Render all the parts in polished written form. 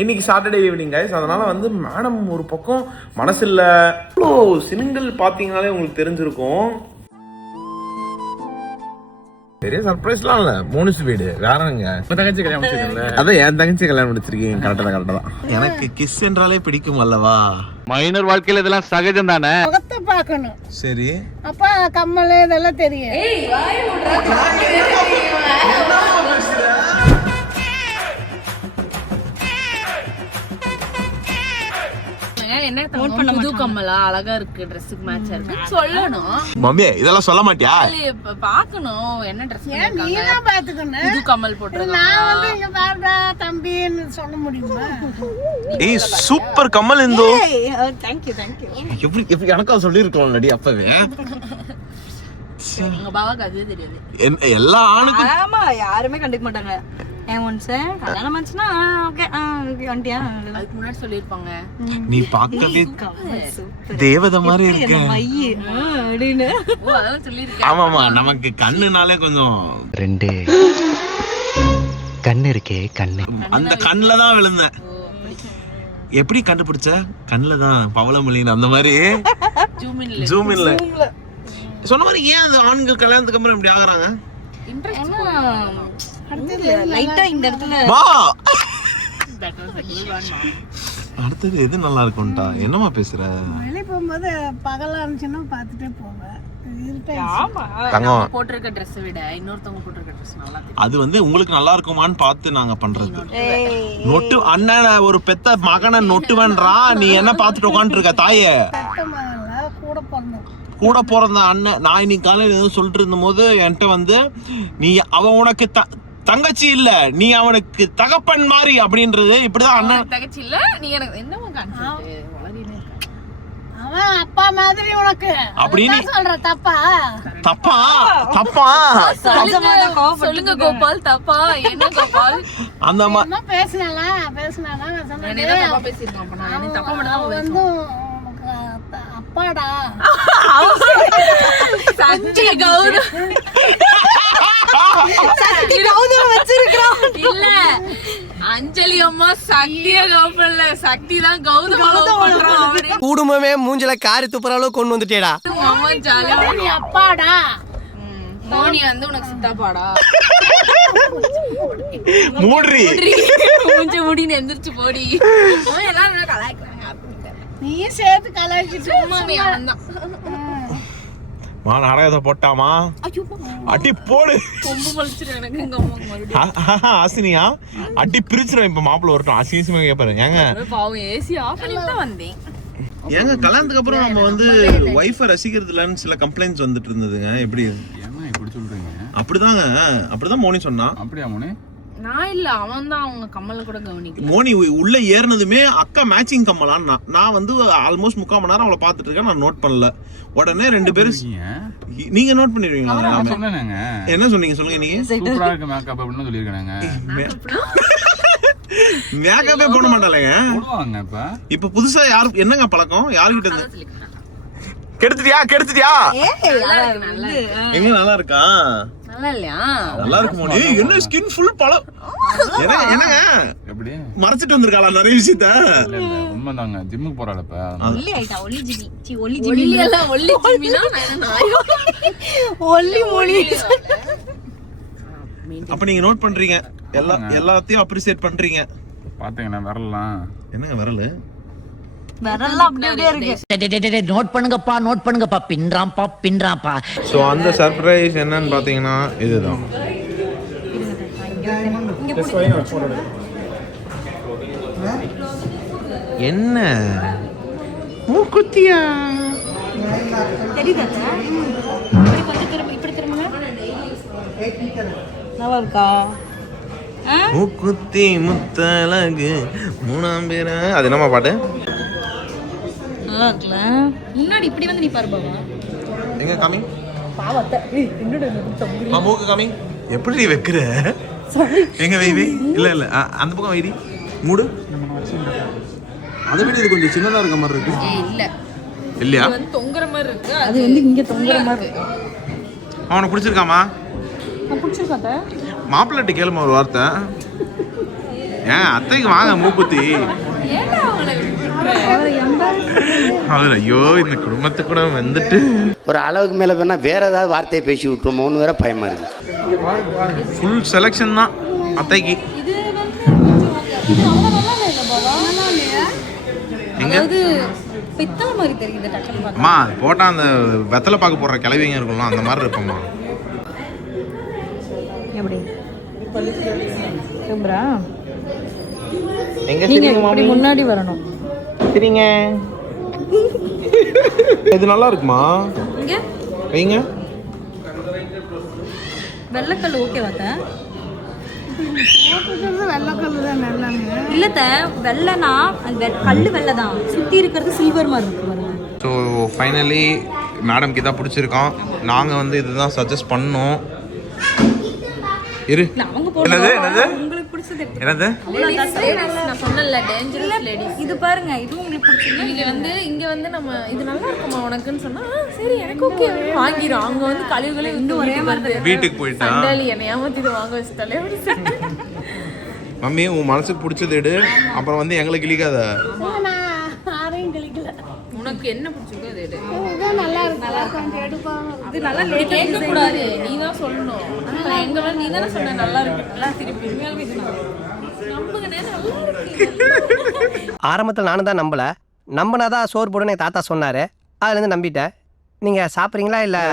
இன்னைக்கு Saturday evening guys. அதனால வந்து மேடம் ஒரு பக்கம் மனசு இல்லை. இவ்வளோ சினிங்கள் பார்த்தீங்கனாலே உங்களுக்கு தெரிஞ்சிருக்கும். பெரிய சர்ப்ரைஸ்லாம் இல்லை, மோனிஸ் வீடு வேறங்க. தங்கச்சி கல்யாணம் முடிச்சிருக்கீங்களா? அதான் என் தங்கச்சி கல்யாணம் முடிச்சிருக்கீங்க. கரெக்டாக தான். எனக்கு கிஸ் என்றாலே பிடிக்கும் அல்லவா? மைனர் வாழ்க்கையில இதெல்லாம் சகஜம் தானே. முகத்தை பார்க்கணும். சரி, அப்ப கம்மல் இதெல்லாம் தெரியும். என்ன புது கம்மலா அழகா இருக்கு, ட்ரெஸ்ஸுக்கு மேட்சா இருக்கு சொல்லணும். மம்மி இதெல்லாம் சொல்ல மாட்டியா? பாக்கணும் என்ன ட்ரெஸ் நீதான் பாத்துக்கணும். புது கம்மல் போட்டுருக்காங்க. நான் வந்து இங்க பாருடா தம்பின்னு சொல்ல முடியுமா? ஏய் சூப்பர் கம்மல் இந்தோ. Thank you thank you. எப்படி எனக்கா சொல்லிருக்கலாம்லடி அப்பவே. எங்க பாவாக்கு அதுவே தெரியாது. எல்லா ஆணுக்கும் ஆமா, யாருமே கண்டுக்க மாட்டாங்க. என் ஒன்ஸ கல்யாணம் ஆச்சுன்னா ஓகே வண்டியா அதுக்கு முன்னாடி சொல்லிருப்பாங்க நீ பார்க்கவே தேவதை மாதிரி இருக்க மைய அப்படின்னு. ஓ அதான் சொல்லிருக்கேன். ஆமாமா, நமக்கு கண்ணுனாலே கொஞ்சம் ரெண்டு கண்ணு இருக்கே கண்ணு. அந்த கண்ணுல தான் விழுந்தேன். எப்படி கண்டுபிடிச்ச? கண்ணுல தான் பவளமொழின்னு அந்த மாதிரி ஜூம் இல்ல சொன்ன மாதிரி. ஏன் அந்த ஆண்கள் கல்யாணத்துக்கு அப்புறம் இப்படி ஆகுறாங்க? லைட்டா இந்த இடத்துல அடுத்தது எது நல்லா இருக்கும்டா? என்னமா பேசுற? வெளியே போகும்போது பகலா இருந்துச்சுன்னா பாத்துட்டே போவேன். போட்டிருக்க ட்ரெஸ் விட இன்னொருத்தவங்க போட்டிருக்க ட்ரெஸ் நல்லா இருக்கு. அது வந்து உங்களுக்கு நல்லா இருக்குமான்னு பார்த்து நாங்க பண்றது. நொட்டு அண்ணன் ஒரு பெத்த மகனை நொட்டுவன்றா, நீ என்ன பாத்துட்டு உட்காந்துட்டு இருக்க தாயே? கூட பிறந்தோம். கூட பிறந்த அண்ணன். நான் இன்னைக்கு காலையில எதுவும் சொல்லிட்டு இருந்த போது என்கிட்ட வந்து நீ அவன் உனக்கு தங்கச்சி இல்ல, நீ அவனுக்கு தகப்பன் மாதிரி அப்படின்றது. இப்படிதான் அண்ணன் தங்கச்சி இல்ல, நீ எனக்கு என்னமா கான்செப்ட் அவன் அப்பா மாதிரி உனக்கு அப்படின்னு சொல்ற. தப்பா தப்பா தப்பா சொல்லுங்க கோபால். தப்பா என்ன கோபால்? அந்த அம்மா பேசினானா நான் சொன்னேன் தப்பா பேசிருக்கேன். அப்ப நான் என்ன தப்பா மட்டும் தான் வந்து அப்பாடா சக்தி கௌதம் வச்சிருக்கோம். இல்ல அஞ்சலி அம்மா சக்தியா கௌதம் சக்தி தான் கௌதம் பண்றான். குடும்பமே மூஞ்சில காரி துப்புற அளவுக்கு கொண்டு வந்துட்டேடா. அம்மா ஜாலியா நீ அப்பாடா. மோனி வந்து உனக்கு சித்தாப்பாடா. மூட்ரி மூஞ்சி முடின்னு எந்திரிச்சு போடி. எல்லாரும் கலாய்க்கிறாங்க. நீயும் சேர்த்து கலாய்ச்சிட்டு நாடகத்தை போட்டாமா? அடி போடு. கொம்பு பழிச்சிரும் எனக்கு எங்க அம்மா மறுபடியும். ஆசினியா அடி பிரிச்சிரும். இப்ப மாப்பிள்ள வரட்டும். ஆசினியமா கேட்பாரு. ஏங்க பாவம் ஏசி ஆஃப் பண்ணிட்டு தான் வந்தேன். ஏங்க கல்யாணத்துக்கு அப்புறம் நம்ம வந்து வைஃபை ரசிக்கிறது இல்லன்னு சில கம்ப்ளைண்ட்ஸ் வந்துட்டு இருந்ததுங்க. எப்படி இப்படி சொல்றீங்க? அப்படிதான் மோனி சொன்னா. அப்படியா மோனி? நான் இல்ல, அவன் தான் அவங்க கம்மல கூட கவனிக்கல. மோனி உள்ள ஏறினதுமே அக்கா மேட்சிங் கம்மலான்னு நான் வந்து ஆல்மோஸ்ட் 3/4 மணி நேரம் அவளை பாத்துட்டு இருக்கேன். நான் நோட் பண்ணல. உடனே 2 பேரும் நீங்க நோட் பண்ணிடுவீங்களா? என்ன சொன்னீங்க சொல்லுங்க. நீங்க சூப்பரா இருக்கு மேக்கப் அப்படின்னு சொல்லிருக்காங்க. மேக்கப்பே போட மாட்டாளேங்க. போடுவாங்க. இப்ப புதுசா யாரு என்னங்க பழக்கம்? யாருகிட்ட இருந்து கெடுத்துட்டியா? எங்க நல்லா இருக்கா? நல்லா இல்லையா? நல்லா இருக்கு மோனி. என்ன ஸ்கின் ஃபுல் பழம். என்னங்க எப்படி மறைச்சிட்டு வந்திருக்காளா நிறைய விஷயத்த? உண்மைதாங்க. ஜிம்முக்கு போறாள். இப்ப ஒல்லி ஆயிட்டா. ஒல்லி ஜிமி. ஒல்லி ஜிமி இல்ல, ஒல்லி ஜிமினா ஒல்லி மொழி. அப்ப நீங்க நோட் பண்றீங்க, எல்லாத்தையும் அப்ரிசியேட் பண்றீங்க. பாத்தீங்கன்னா விரலாம் என்னங்க விரல் வரலாம் அப்படியே இருக்கு. நோட் பண்ணுங்கப்பா பின்றாம்பா. சோ அந்த சர்ப்ரைஸ் என்னன்னு பாத்தீங்கன்னா இதுதான். என்ன மூக்குத்தியா? தெரியுதா? இப்படி திரும்ப நல்லா இருக்கா? மூக்குத்தி முத்தழகு மூணாம் பேர. அது என்னமா பாட்டு? முன்னாடி இப்படி வந்து நீ பாரு பாவா. எங்க காமி பாவத்தை. மூக்கு காமி. எப்படி வைக்கிற? எங்க வைவி? இல்ல அந்த பக்கம் வைடி. மூடு. அதை விட இது கொஞ்சம் சின்னதா இருக்க மாதிரி இருக்கு. இல்ல இல்லையா? வந்து தொங்குற மாதிரி இருக்கு. அது வந்து இங்க தொங்குற மாதிரி இருக்கு. அவனுக்கு பிடிச்சிருக்காமா? பிடிச்சிருக்காத மாப்பிள்ளை கேளுமா ஒரு வார்த்தை. ஏன் அத்தைக்கு வாங்க மூக்குத்தி. ஏன்டா அவங்கள விட்டுற? அவர் ஐயோ இந்த குடும்பத்துக்கு கூட வந்துட்டு ஒரு அளவுக்கு மேலே வேணா வேற ஏதாவது வார்த்தையை பேசி விட்டுருமோன்னு வேற பயமா இருக்கு. ஃபுல் செலெக்ஷன் தான் அத்தைக்கு. இது வந்து இது அவ்வளோ நல்லா இல்லை பாபா. எங்க அதாவது பித்தளை மாதிரி தெரியுது டக்குனு பார்த்தா. அம்மா போட்டா அந்த வெத்தலை பாக்கு போடுற கிளவிங்க இருக்கும்ல அந்த மாதிரி இருப்போம்மா. எப்படி சூப்பரா? எங்க நீங்க இப்படி முன்னாடி வரணும். சரிங்க. இது நல்லா இருக்குமா? இங்க வைங்க. வெள்ளைக்கல் ஓகே வாத்த? வெள்ளைக்கல் தான் நல்லாங்க. இல்லத்த வெள்ளைனா அந்த கல்லு வெள்ளை தான், சுத்தி இருக்கிறது சில்வர் மாதிரி இருக்கு பாருங்க. ஸோ ஃபைனலி மேடம்க்கு இதான் பிடிச்சிருக்கோம். நாங்கள் வந்து இதுதான் சஜஸ்ட் பண்ணோம். இரு அவங்க என்னது என்னது உங்களுக்கு பிடிச்சது எப்படி? என்னது நான் சொன்னேன்ல டேஞ்சரஸ் லேடிஸ். இது பாருங்க, இது உங்களுக்கு பிடிச்சிருக்கு. இங்க வந்து நம்ம இது நல்லா இருக்குமா உனக்குன்னு சொன்னா சரி எனக்கு ஓகே வாங்கிரும். அவங்க வந்து கழிவுகளை இன்னும் ஒரே மாதிரி வீட்டுக்கு போயிட்டா சண்டாளி என்னை ஏமாத்தி இது வாங்க வச்சுட்டாலே. மம்மி உன் மனசுக்கு பிடிச்சது எடு, அப்புறம் வந்து எங்களுக்கு கிளிக்காத. யாரையும் கழிக்கல. உனக்கு என்ன பிடிச்சிருக்கோ அது எடு. இதுதான் நல்லா இருக்கு. நல்லா கொஞ்சம் எடுப்பாங்க. இது நல்லா நீ கேட்க கூடாது, நீ தான் சொல்லணும். நான் எங்க வேணா நீ தானே சொன்ன நல்லா இருக்கு. நல்லா திருப்பி உண்மையாலுமே இது நம்புங்கண்ணே நல்லா இருக்கு. ஆரம்பத்தில் நானும் தான் நம்பல. நம்பினாதான் சோறு போடுன்னு எங்கள் தாத்தா சொன்னாரு. அதுலேருந்து நம்பிட்டேன். நீங்க சாப்பிட்றீங்களா இல்லை?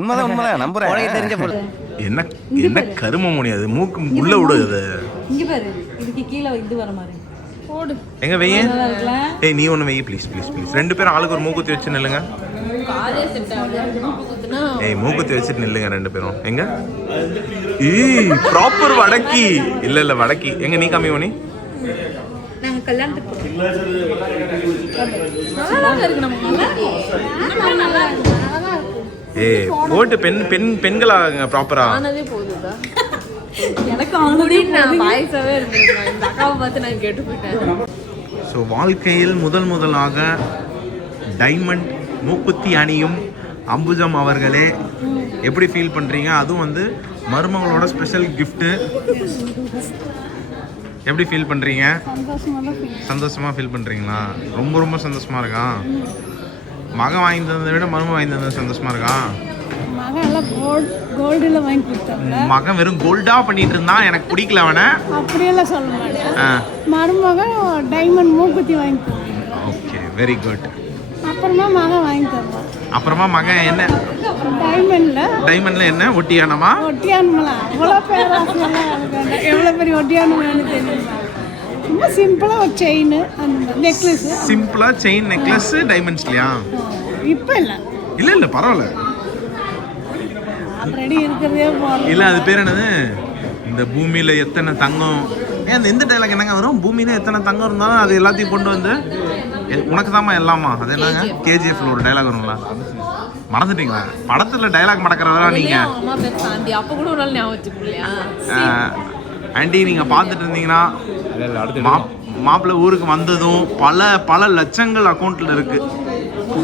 உண்மைதான் நம்புறேன். உனக்கு தெரிஞ்ச பொருள் என்ன என்ன கரும முடியாது மூக்கு உள்ள விடுது. இங்க பாரு, இதுக்கு கீழே இது வர மாதிரி போடு. எங்க வெய்ய? நல்லா இருக்குல்ல? ஏய் நீ ஒன்று வெய்ய ப்ளீஸ் ப்ளீஸ் ப்ளீஸ். ரெண்டு பேரும் ஆளுக்கு ஒரு மூக்குத்தி வச்சு நில்லுங்க. காலே செட் ஆகுது. குத்துனா ஏய் மூக்குத்தி வச்சுட்டு நில்லுங்க ரெண்டு பேரும். எங்க ஏய் ப்ராப்பர் வடக்கி. இல்ல வடக்கி. எங்க நீ காமி ஓனி? நாங்க கல்யாணத்துக்கு நல்லா இருக்கு நமக்கு. நல்லா இருக்கு. ஏய் போட்டு பெண்களாக ப்ராப்பரா. ஆனதே போதுதா. எனக்கு அப்படின்னு நான் பாய்ஸாவே இருந்தேன். இந்த அக்காவை பார்த்து நான் கேட்டு போயிட்டேன். ஸோ வாழ்க்கையில் முதலாக டைமண்ட் மூக்குத்தி அணியும் அம்புஜம் அவர்களே எப்படி ஃபீல் பண்ணுறீங்க? அதுவும் வந்து மருமகளோட ஸ்பெஷல் கிஃப்ட்டு. எப்படி ஃபீல் பண்ணுறீங்க? சந்தோஷமாக ஃபீல் பண்ணுறீங்களா? ரொம்ப சந்தோஷமாக இருக்கா? மகன் வாங்கி தந்ததை விட மருமகன் வாங்கி தந்தது சந்தோஷமாக இருக்கா? மகன் எல்லாம் கோல்டில் வாங்கி கொடுத்தாங்க. மகன் வெறும் கோல்டா பண்ணிட்டு இருந்தான், எனக்கு பிடிக்கல அவனை. அப்படியெல்லாம் சொல்ல மாட்டேன். மருமகன் டைமண்ட் மூக்குத்தி வாங்கி தருவாங்க. Okay very good. அப்புறமா மகன் வாங்கி தருவான். அப்புறமா மகன் என்ன டைமண்ட்ல என்ன ஒட்டியானமா? ஒட்டியானுங்களா? அவ்வளோ பேராசையெல்லாம் இருக்காங்க. எவ்வளோ பெரிய ஒட்டியானு வேணும் தெரியுமா? ரொம்ப சிம்பிளாக ஒரு செயின், அந்த நெக்லஸ். சிம்பிளா செயின் நெக்லஸ் டைமண்ட்ஸ்லையா? இப்போ இல்லை இல்ல பரவாயில்ல. ஆல்ரெடி இருக்கிறதே போகல. இல்ல அது பேர் என்னது? இந்த பூமியில எத்தனை தங்கம், இந்த டைலாக் என்னங்க வரும்? பூமியில எத்தனை தங்கம் இருந்தாலும் அது எல்லாத்தையும் கொண்டு வந்து உனக்கு தாமா எல்லாமா. அது என்னங்க கேஜிஎஃப்ல ஒரு டைலாக் வருங்களா? மறந்துட்டீங்களா? படத்துல டைலாக் மடக்கிறதா நீங்க? அம்மா பேர் சாந்தி. அப்ப கூட ஒரு நாள் ஞாபகம் வச்சுக்கலையா? ஆண்டி நீங்க பார்த்துட்டு இருந்தீங்கன்னா மாப்பிள்ளை ஊருக்கு வந்ததும் பல லட்சங்கள் அக்கௌண்ட்ல இருக்கு.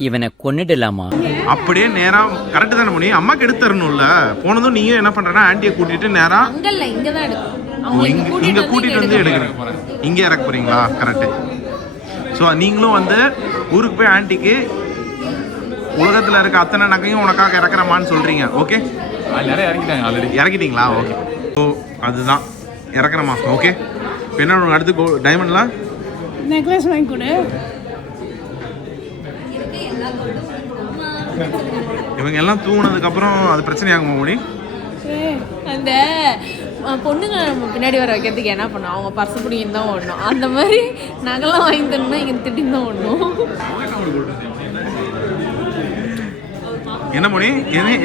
இவனை கொன்னுடலாமா? அப்படியே நேரா கரெக்ட் தானே பண்ணி அம்மாக்கு எடுத்து தரணும்ல. போனதும் நீங்க என்ன பண்றேன்னா ஆண்டியை கூட்டிட்டு நேரா அங்கல்ல இங்க தான் எடுக்கும். இங்க கூட்டிட்டு வந்து எடுக்கிறேன். இங்க இறக்க போறீங்களா? கரெக்ட். ஸோ நீங்களும் வந்து ஊருக்கு போய் ஆண்டிக்கு உலகத்துல இருக்க அத்தனை நகையும் உனக்காக இறக்குறமான்னு சொல்றீங்க. ஓகே நிறைய இறக்கிட்டாங்க ஆல்ரெடி. இறக்கிட்டீங்களா? ஓகே. ஸோ அதுதான் இறக்குறமா. ஓகே என்ன அடுத்து டைமண்ட்லாம் நெக்லஸ் வாங்கி கொடு. இவங்க எல்லாம் தூங்கினதுக்கு அப்புறம் அது பிரச்சனையாகுமா மோடி? அந்த பொண்ணுங்க நம்ம பின்னாடி வர வைக்கிறதுக்கு என்ன பண்ணும்? அவங்க பர்ஸ் பிடிக்கும் தான் ஓடணும். அந்த மாதிரி நகைலாம் வாங்கி தரணும்னா இங்கே திட்டின்னு தான் ஓடணும். என்ன மோடி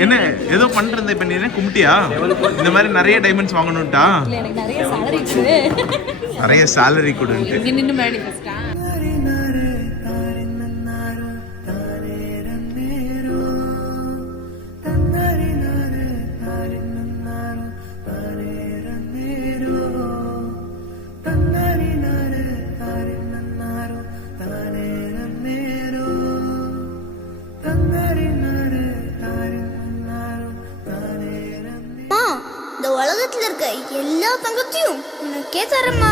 என்ன ஏதோ பண்ணிருந்த? இப்போ நீ என்ன கும்பிட்டியா? இந்த மாதிரி நிறைய டைமண்ட்ஸ் வாங்கணும்ட்டா? எனக்கு நிறைய salary கொடு. நிறைய சேலரி கொடுன்ட்டு இங்கே நின்று மேனிஃபெஸ்டா. இந்த உலகத்துல இருக்க எல்லா தங்கத்தையும் உனக்கே தரமா.